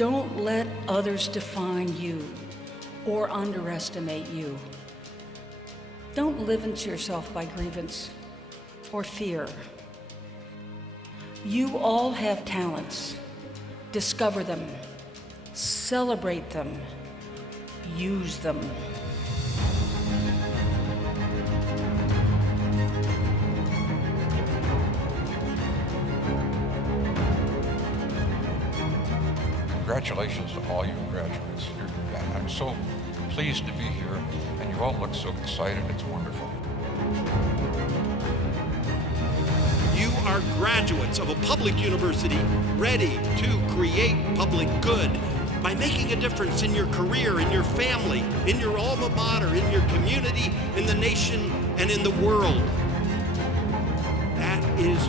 Don't let others define you or underestimate you. Don't limit yourself by grievance or fear. You all have talents. Discover them, celebrate them, use them. Congratulations to all you graduates. I'm so pleased to be here, and you all look so excited. It's wonderful. You are graduates of a public university ready to create public good by making a difference in your career, in your family, in your alma mater, in your community, in the nation, and in the world. That is